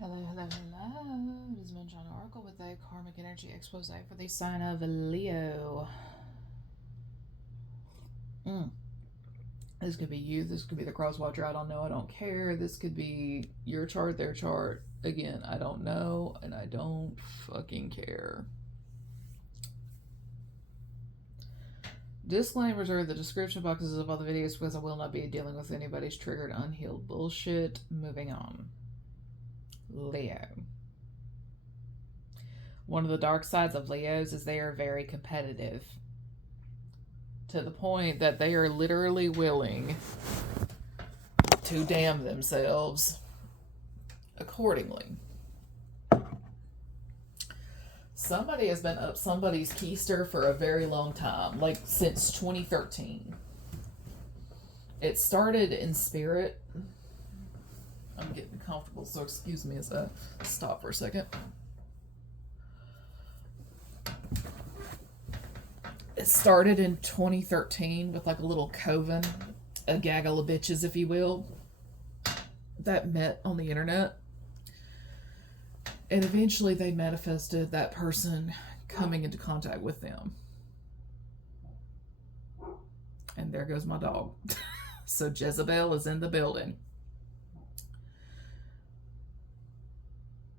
Hello, hello, hello. It is Moonshine Oracle with a Karmic Energy Expose for the sign of Leo. This could be you. This could be the cross watcher. I don't know. I don't care. This could be your chart, their chart. Again, I don't know, and I don't fucking care. Disclaimers are in the description boxes of all the videos because I will not be dealing with anybody's triggered, unhealed bullshit. Moving on. Leo. One of the dark sides of Leos is they are very competitive, to the point that they are literally willing to damn themselves accordingly. Somebody has been up somebody's keister for a very long time, like since 2013. It started in spirit. I'm getting comfortable, so excuse me as I stop for a second. It started in 2013 with like a little coven, a gaggle of bitches, if you will, that met on the internet. And eventually they manifested that person coming into contact with them. And there goes my dog. So Jezebel is in the building.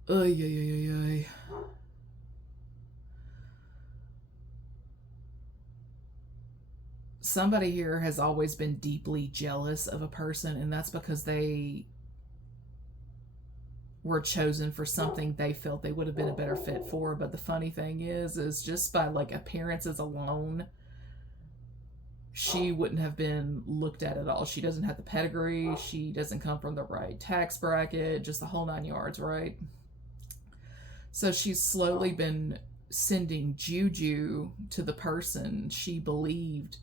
Ay, ay, ay, ay, ay. Somebody here has always been deeply jealous of a person, and that's because they were chosen for something they felt they would have been a better fit for. But the funny thing is just by like appearances alone, she wouldn't have been looked at all. She doesn't have the pedigree. She doesn't come from the right tax bracket, just the whole 9 yards, right? So she's slowly been sending juju to the person she believed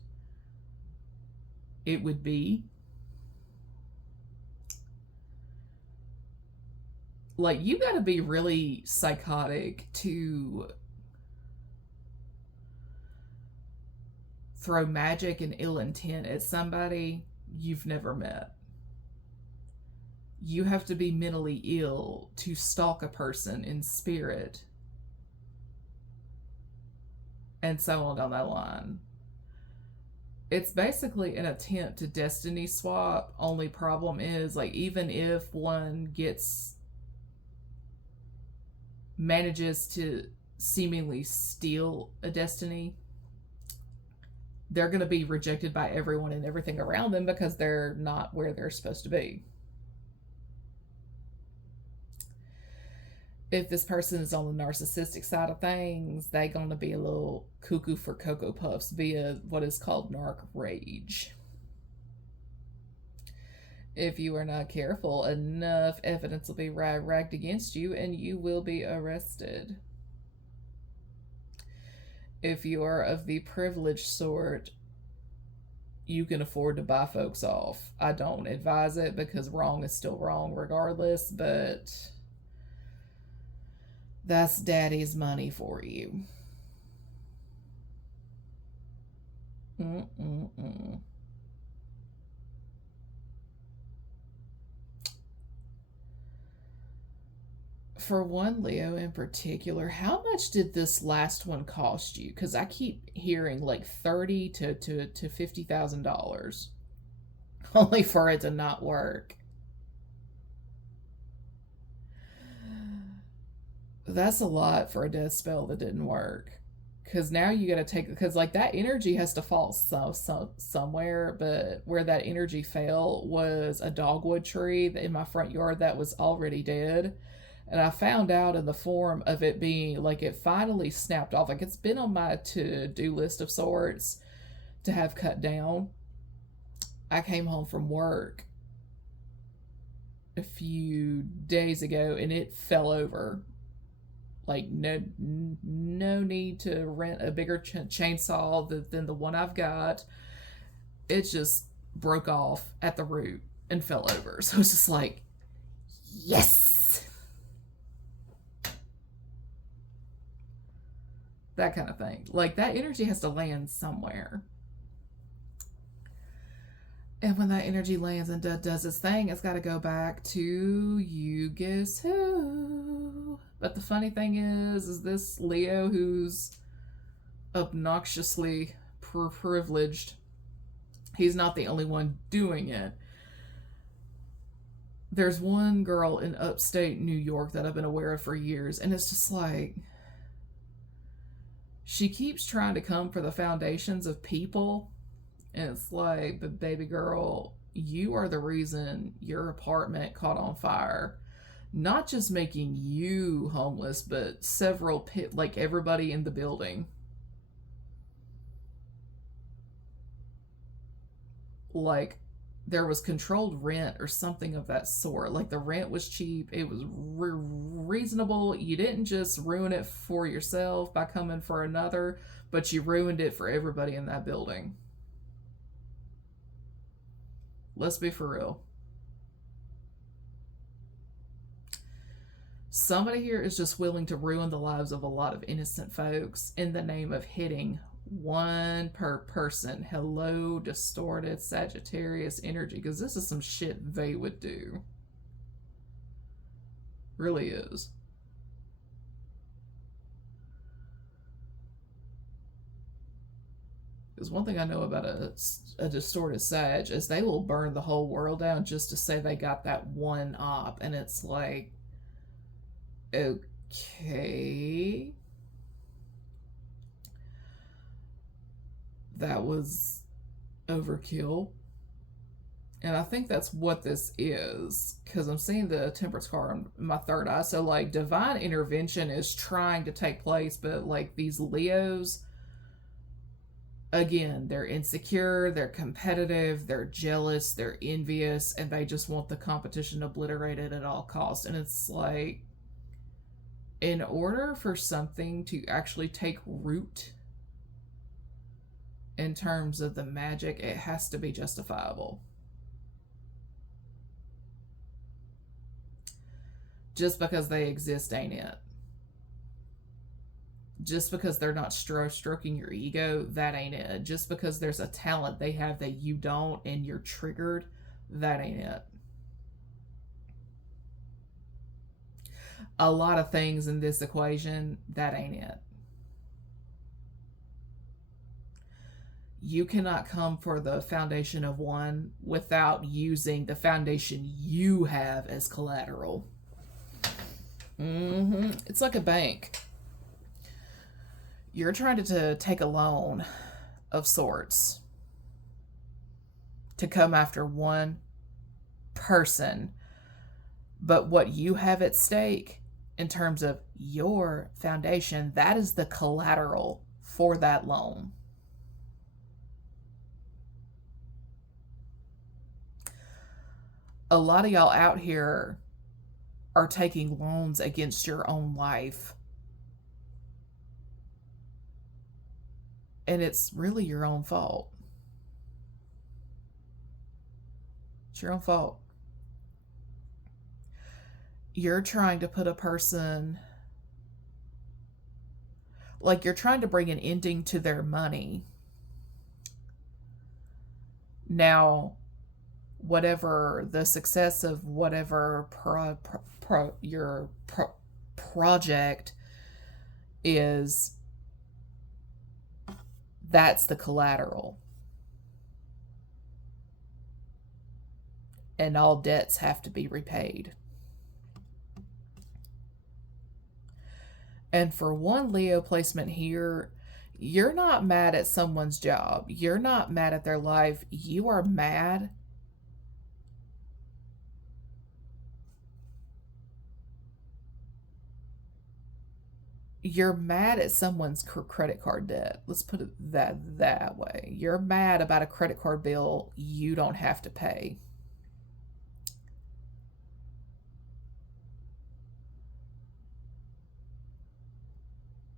it would be. Like, you gotta be really psychotic to throw magic and ill intent at somebody you've never met. You have to be mentally ill to stalk a person in spirit, and so on down that line. It's basically an attempt to destiny swap. Only problem is, like, even if one manages to seemingly steal a destiny, they're going to be rejected by everyone and everything around them because they're not where they're supposed to be. If this person is on the narcissistic side of things, they're going to be a little cuckoo for Cocoa Puffs via what is called narc rage. If you are not careful, enough evidence will be ragged against you and you will be arrested. If you are of the privileged sort, you can afford to buy folks off. I don't advise it because wrong is still wrong regardless, but that's daddy's money for you. Mm-mm-mm. For one Leo in particular, how much did this last one cost you? Because I keep hearing like $30,000 to $50,000, only for it to not work. That's a lot for a death spell that didn't work. Because now you got to take, because like that energy has to fall somewhere, but where that energy fell was a dogwood tree in my front yard that was already dead. And I found out in the form of it being like it finally snapped off. Like, it's been on my to-do list of sorts to have cut down. I came home from work a few days ago and it fell over. Like, no need to rent a bigger chainsaw than the one I've got. It just broke off at the root and fell over. So it's just like, yes, that kind of thing. Like, that energy has to land somewhere. And when that energy lands and does its thing, it's got to go back to you guess who. But the funny thing is this Leo who's obnoxiously privileged, he's not the only one doing it. There's one girl in upstate New York that I've been aware of for years, and it's just like she keeps trying to come for the foundations of people, and it's like, but baby girl, you are the reason your apartment caught on fire. Not just making you homeless, but several like everybody in the building. Like there was controlled rent or something of that sort. Like the rent was cheap, it was reasonable. You didn't just ruin it for yourself by coming for another, but you ruined it for everybody in that building. Let's be for real. Somebody here is just willing to ruin the lives of a lot of innocent folks in the name of hitting one per person. Hello, distorted Sagittarius energy, because this is some shit they would do. Really is. Because one thing I know about a distorted Sag is they will burn the whole world down just to say they got that one op. And it's like, okay. That was overkill. And I think that's what this is, because I'm seeing the Temperance card in my third eye. So, like, divine intervention is trying to take place, but, like, these Leos, again, they're insecure, they're competitive, they're jealous, they're envious, and they just want the competition obliterated at all costs. And it's like, in order for something to actually take root in terms of the magic, it has to be justifiable. Just because they exist ain't it. Just because they're not stroking your ego, that ain't it. Just because there's a talent they have that you don't and you're triggered, that ain't it. A lot of things in this equation, that ain't it. You cannot come for the foundation of one without using the foundation you have as collateral. It's like a bank. You're trying to take a loan of sorts to come after one person, but what you have at stake in terms of your foundation, that is the collateral for that loan. A lot of y'all out here are taking loans against your own life. And it's really your own fault. It's your own fault. You're trying to put a person, like you're trying to bring an ending to their money. Now, whatever the success of whatever your project is, that's the collateral. And all debts have to be repaid. And for one Leo placement here, you're not mad at someone's job. You're not mad at their life. You are mad at someone's credit card debt. Let's put it that way. You're mad about a credit card bill you don't have to pay.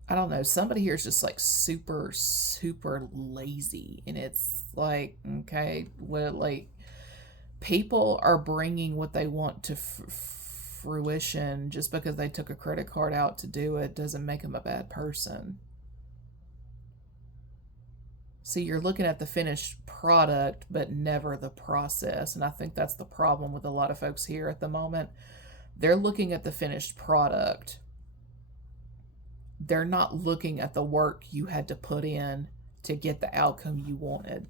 I don't know. Somebody here is just like super, super lazy. And it's like, okay, well, like people are bringing what they want to fruition. Just because they took a credit card out to do it doesn't make them a bad person. See, you're looking at the finished product, but never the process. And I think that's the problem with a lot of folks here at the moment. They're looking at the finished product. They're not looking at the work you had to put in to get the outcome you wanted.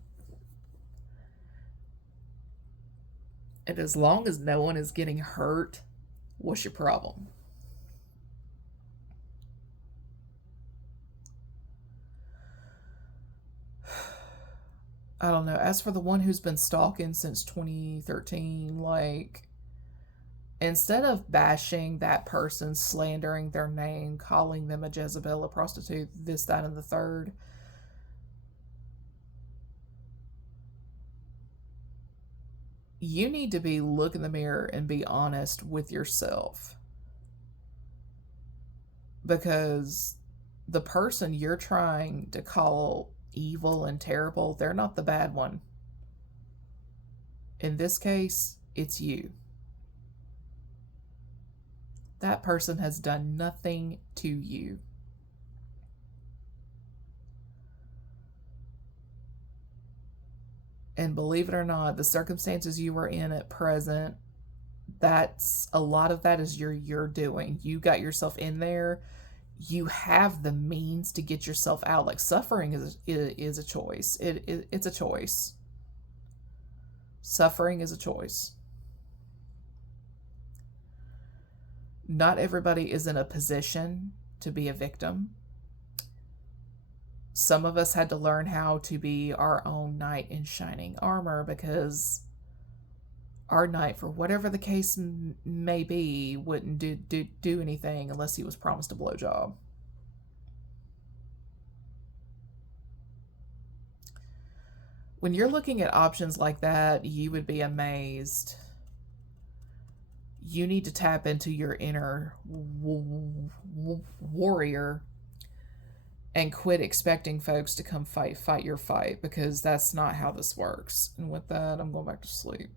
And as long as no one is getting hurt, what's your problem? I don't know. As for the one who's been stalking since 2013, like, instead of bashing that person, slandering their name, calling them a Jezebel, a prostitute, this, that, and the third, you need to look in the mirror and be honest with yourself. Because the person you're trying to call evil and terrible, they're not the bad one. In this case, it's you. That person has done nothing to you. And believe it or not, the circumstances you were in at present, that's a lot of that is your doing. You got yourself in there. You have the means to get yourself out. Like, suffering is a choice. It's a choice. Suffering is a choice. Not everybody is in a position to be a victim. Some of us had to learn how to be our own knight in shining armor, because our knight, for whatever the case may be, wouldn't do anything unless he was promised a blowjob. When you're looking at options like that, you would be amazed. You need to tap into your inner warrior and quit expecting folks to come fight your fight, because that's not how this works. And with that, I'm going back to sleep.